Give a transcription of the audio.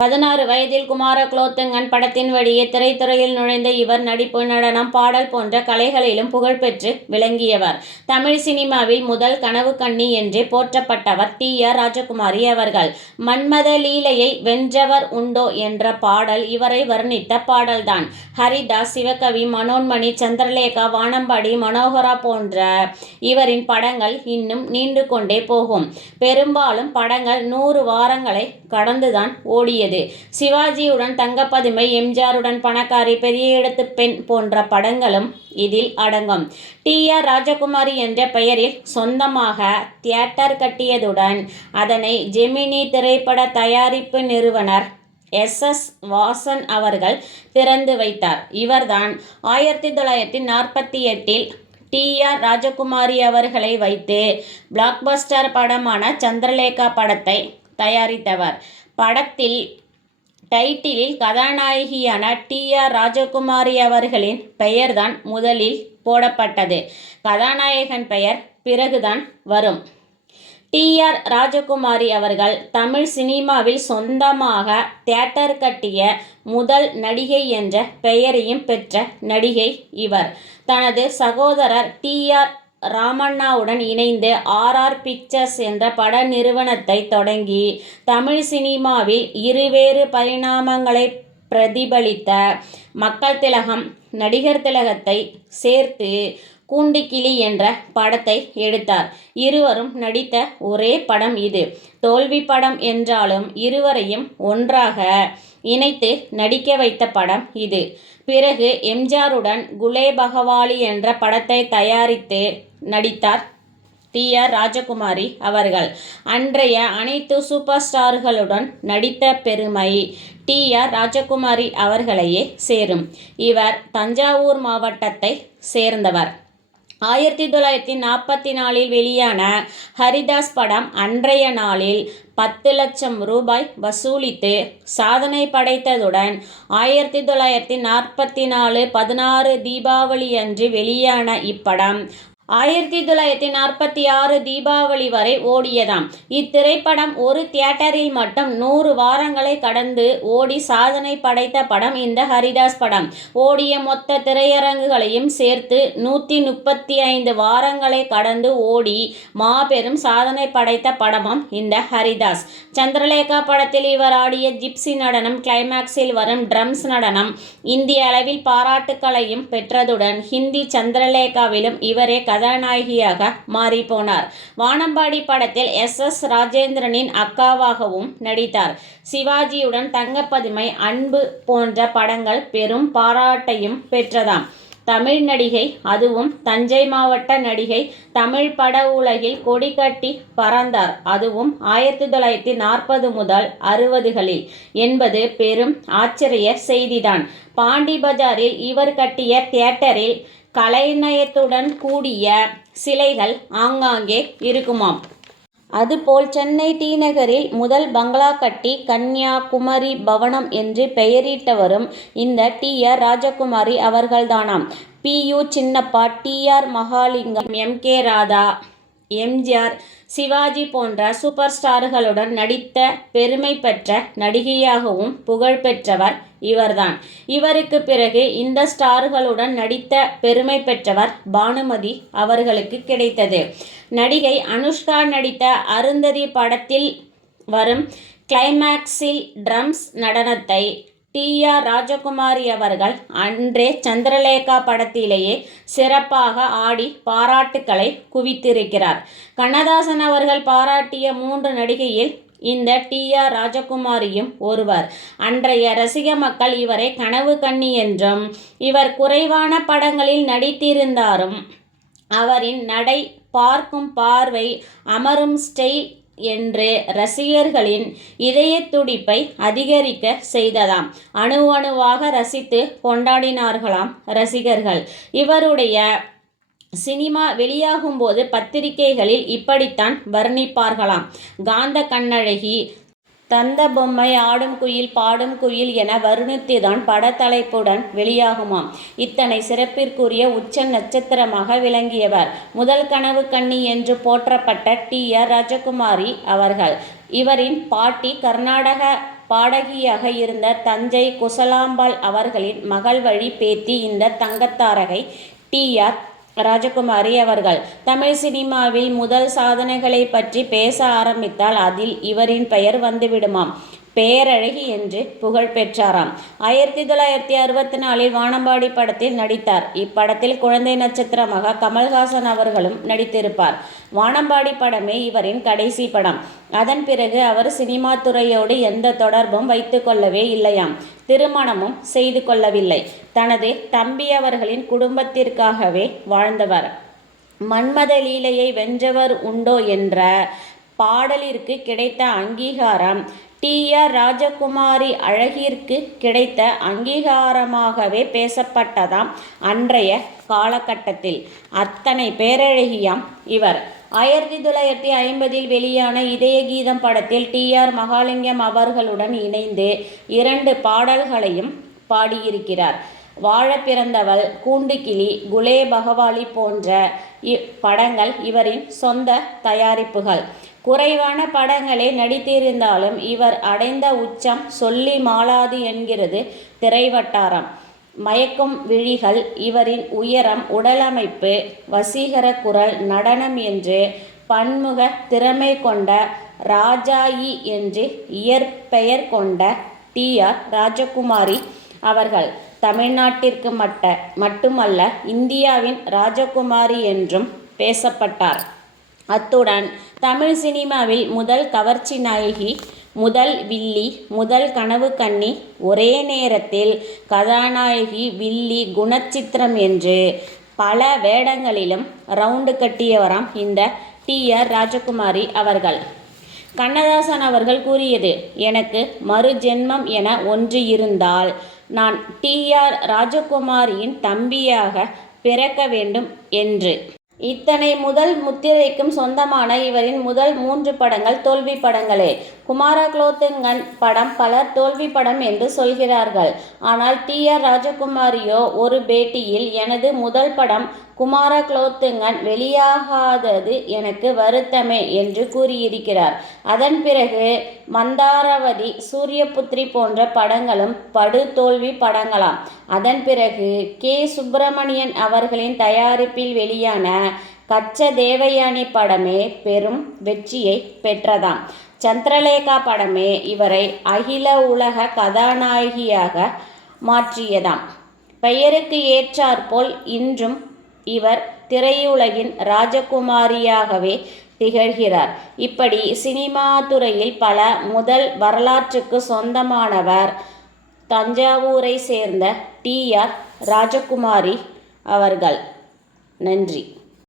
16 வயதில் குமார குலோத்துங்கன் படத்தின் வழியே திரைத்துறையில் நுழைந்த இவர் நடிப்பு, நடனம், பாடல் போன்ற கலைகளிலும் புகழ்பெற்று விளங்கியவர். தமிழ் சினிமாவில் முதல் கனவுக்கன்னி என்றே போற்றப்பட்டவர் டி. ஆர். ராஜகுமாரி அவர்கள். மன்மத லீலையை வென்றவர் உண்டோ என்ற பாடல் இவரை வர்ணித்த பாடல்தான். ஹரிதாஸ், சிவகவி, மனோன்மணி, சந்திரலேகா, வானம்பாடி, மனோகரா போன்ற இவரின் படங்கள் இன்னும் நீண்டு கொண்டே போகும். பெரும்பாலும் படங்கள் 100 வாரங்களை கடந்துதான் ஓடியது. சிவாஜியுடன் தங்கப்பதுமை, எம்.ஜி.ஆருடன் பணக்காரி, பெரிய இடத்து பெண் போன்ற படங்களும் இதில் அடங்கும். டி. ஆர். ராஜகுமாரி என்ற பெயரில் சொந்தமாக தியேட்டர் கட்டியதுடன் அதனை ஜெமினி திரைப்பட தயாரிப்பு நிறுவனர் எஸ். வாசன் அவர்கள் திறந்து வைத்தார். இவர்தான் 1948இல் டி. ஆர். ராஜகுமாரி அவர்களை வைத்து பிளாக்பஸ்டர் படமான சந்திரலேகா படத்தை தயாரித்தவர். படத்தில் டைட்டிலில் கதாநாயகியான டி. ஆர். ராஜகுமாரி அவர்களின் பெயர்தான் முதலில் போடப்பட்டது. கதாநாயகன் பெயர் பிறகுதான் வரும். டி. ஆர். ராஜகுமாரி அவர்கள் தமிழ் சினிமாவில் சொந்தமாக தியேட்டர் கட்டிய முதல் நடிகை என்ற பெயரையும் பெற்ற நடிகை இவர். தனது சகோதரர் டி. ஆர். ராமண்ணாவுடன் இணைந்து ஆர். பிக்சர்ஸ் என்ற பட நிறுவனத்தை தொடங்கி தமிழ் சினிமாவில் இருவேறு பரிணாமங்களை பிரதிபலித்த மக்கள் திலகம், நடிகர் திலகத்தை சேர்த்து கூண்டுக்கிளி என்ற படத்தை எடுத்தார். இருவரும் நடித்த ஒரே படம் இது. தோல்வி படம் என்றாலும் இருவரையும் ஒன்றாக இணைத்து நடிக்க வைத்த படம் இது. பிறகு எம்.ஜி.ஆருடன் குலே பகவாலி என்ற படத்தை தயாரித்து நடித்தார் டி. ஆர். ராஜகுமாரி அவர்கள். அன்றைய அனைத்து சூப்பர் ஸ்டார்களுடன் நடித்த பெருமை டி. ஆர். ராஜகுமாரி அவர்களையே சேரும். இவர் தஞ்சாவூர் மாவட்டத்தை சேர்ந்தவர். 1944இல் வெளியான ஹரிதாஸ் படம் அன்றைய நாளில் 10 லட்சம் ரூபாய் வசூலித்து சாதனை படைத்ததுடன் 1944 16 தீபாவளியன்று வெளியான இப்படம் 1946 தீபாவளி வரை ஓடியதாம். இத்திரைப்படம் ஒரு தியேட்டரில் மட்டும் 100 வாரங்களை கடந்து ஓடி சாதனை படைத்த படம் இந்த ஹரிதாஸ் படம். ஓடிய மொத்த திரையரங்குகளையும் சேர்த்து 135 வாரங்களை கடந்து ஓடி மாபெரும் சாதனை படைத்த படமும் இந்த ஹரிதாஸ். சந்திரலேகா படத்தில் இவர் ஆடிய ஜிப்சி நடனம், கிளைமாக்ஸில் வரும் ட்ரம்ஸ் நடனம் இந்திய அளவில் பாராட்டுக்களையும் பெற்றதுடன் ஹிந்தி சந்திரலேகாவிலும் இவரே கதாநாயகியாக மாறிப்போனார். வானம்பாடி படத்தில் எஸ். ராஜேந்திரனின் அக்காவாகவும் நடித்தார். சிவாஜியுடன் தங்கப்பதுமை, அன்பு போன்ற படங்கள் பெரும் பாராட்டையும் பெற்றதாம். தமிழ் நடிகை, அதுவும் தஞ்சை மாவட்ட நடிகை. தமிழ் பட உலகில் கொடி கட்டி பறந்தார். அதுவும் 1940 முதல் 60களில் என்பது பெரும் ஆச்சரிய செய்திதான். பாண்டி பஜாரில் இவர் கட்டிய தியேட்டரில் கலைநயத்துடன் கூடிய சிலைகள் ஆங்காங்கே இருக்குமாம். அதுபோல் சென்னை டி. நகரில் முதல் பங்களா கட்டி கன்யாகுமரி பவனம் என்று பெயரிட்டவரும் இந்த டி. ஆர். ராஜகுமாரி அவர்கள்தானாம். P. U. Chinnappa, T. R. Mahalingam, M. K. Radha, MGR, Sivaji போன்ற சூப்பர் ஸ்டார்களுடன் நடித்த பெருமை பெற்ற நடிகையாகவும் புகழ் பெற்றவர் இவர்தான். இவருக்கு பிறகு இந்த ஸ்டார்களுடன் நடித்த பெருமை பெற்றவர் பானுமதி அவர்களுக்கு கிடைத்தது. நடிகை அனுஷ்கா நடித்த அருந்ததி படத்தில் வரும் கிளைமாக்ஸில் ட்ரம்ஸ் நடனத்தை டி. ஆர். ராஜகுமாரி அவர்கள் அன்றே சந்திரலேகா படத்திலேயே சிறப்பாக ஆடி பாராட்டுக்களை குவித்திருக்கிறார். கண்ணதாசன் அவர்கள் பாராட்டிய 3 நடிகையில் இந்த டி. ஆர். ராஜகுமாரியும் ஒருவர். அன்றைய ரசிக மக்கள் இவரை கனவு கன்னி என்றும், இவர் குறைவான படங்களில் நடித்திருந்தாரும் அவரின் நடை, பார்க்கும் பார்வை, அமரும் ஸ்டைல் என்று ரசிகர்களின் இதய துடிப்பை அதிகரிக்க செய்ததாம். அணுவாக ரசித்து கொண்டாடினார்களாம் ரசிகர்கள். இவருடைய சினிமா வெளியாகும்போது பத்திரிகைகளில் இப்படித்தான் வர்ணிப்பார்களாம். காந்த கண்ணழகி, தந்த பொம்மை, ஆடும் குயில், பாடும் குயில் என வர்ணித்துதான் படத்தலைப்புடன் வெளியாகுமாம். இத்தனை சிறப்பிற்குரிய உச்ச நட்சத்திரமாக விளங்கியவர் முதல் கனவு கன்னி என்று போற்றப்பட்ட டி. ஆர். ராஜகுமாரி அவர்கள். இவரின் பாட்டி கர்நாடக பாடகியாக இருந்த தஞ்சை குசலாம்பாள் அவர்களின் மகள் வழி பேத்தி இந்த தங்கத்தாரகை டி.ஆர். ராஜகுமாரி அவர்கள். தமிழ் சினிமாவில் முதல் சாதனைகளை பற்றி பேச ஆரம்பித்தால் அதில் இவரின் பெயர் வந்துவிடுமாம். பேரழகி என்று புகழ் பெற்றாராம். 1964 வானம்பாடி படத்தில் நடித்தார். இப்படத்தில் குழந்தை நட்சத்திரமாக கமல்ஹாசன் அவர்களும் நடித்திருப்பார். வானம்பாடி படமே இவரின் கடைசி படம். அதன் பிறகு அவர் சினிமா துறையோடு எந்த தொடர்பும் வைத்து கொள்ளவே இல்லையாம். திருமணமும் செய்து கொள்ளவில்லை. தனது தம்பி அவர்களின் குடும்பத்திற்காகவே வாழ்ந்தவர். மன்மத லீலையை வென்றவர் உண்டோ என்ற பாடலிற்கு கிடைத்த அங்கீகாரம் டி.ஆர். ராஜகுமாரி அழகிற்கு கிடைத்த அங்கீகாரமாகவே பேசப்பட்டதாம் அன்றைய காலகட்டத்தில். அத்தனை பேரழகியாம் இவர். 1950 வெளியான இதய கீதம் படத்தில் டி.ஆர். மகாலிங்கம் அவர்களுடன் இணைந்து 2 பாடல்களையும் பாடியிருக்கிறார். வாழ பிறந்தவள், கூண்டுக்கிளி, குலே பகவாலி போன்ற படங்கள் இவரின் சொந்த தயாரிப்புகள். குறைவான படங்களே நடித்திருந்தாலும் இவர் அடைந்த உச்சம் சொல்லி மாளாது என்கிறது திரைவட்டாரம். மயக்கும் விழிகள், இவரின் உயரம், உடலமைப்பு, வசீகர குரல், நடனம் என்று பன்முக திறமை கொண்ட ராஜாயி என்று இயற்பெயர் கொண்ட டி.ஆர். ராஜகுமாரி அவர்கள் தமிழ்நாட்டிற்கு மட்டுமல்ல இந்தியாவின் ராஜகுமாரி என்றும் பேசப்பட்டார். அத்துடன் தமிழ் சினிமாவில் முதல் கவர்ச்சி நாயகி, முதல் வில்லி, முதல் கனவு கன்னி, ஒரே நேரத்தில் கதாநாயகி, வில்லி, குணச்சித்திரம் என்று பல வேடங்களிலும் ரவுண்டு கட்டியவராம் இந்த டி.ஆர். ராஜகுமாரி அவர்கள். கண்ணதாசன் அவர்கள் கூறியது: எனக்கு மறு ஜென்மம் என ஒன்று இருந்தால் நான் டி.ஆர். ராஜகுமாரியின் தம்பியாக பிறக்க வேண்டும் என்று. இத்தனை முதல் முத்திரைக்கும் சொந்தமான இவரின் முதல் 3 படங்கள் தோல்வி படங்களே. குமாரகுலோத்துங்கன் படம் பலர் தோல்வி படம் என்று சொல்கிறார்கள். ஆனால் டி.ஆர். ராஜகுமாரியோ ஒரு பேட்டியில், எனது முதல் படம் குமாரகுலோத்துங்கன் வெளியாகாதது எனக்கு வருத்தமே என்று கூறியிருக்கிறார். அதன் பிறகு மந்தாரவதி, சூரியபுத்ரி போன்ற படங்களும் படு தோல்வி படங்களாம். அதன் பிறகு கே. சுப்பிரமணியன் அவர்களின் தயாரிப்பில் வெளியான கச்ச தேவயானி படமே பெரும் வெற்றியை பெற்றதாம். சந்திரலேகா படமே இவரை அகில உலக கதாநாயகியாக மாற்றியதாம். பெயருக்கு ஏற்றாற்போல் இன்றும் இவர் திரையுலகின் ராஜகுமாரியாகவே திகழ்கிறார். இப்படி சினிமா துறையில் பல முதல் வரலாற்றுக்கு சொந்தமானவர் தஞ்சாவூரை சேர்ந்த டி.ஆர். ராஜகுமாரி அவர்கள். நன்றி.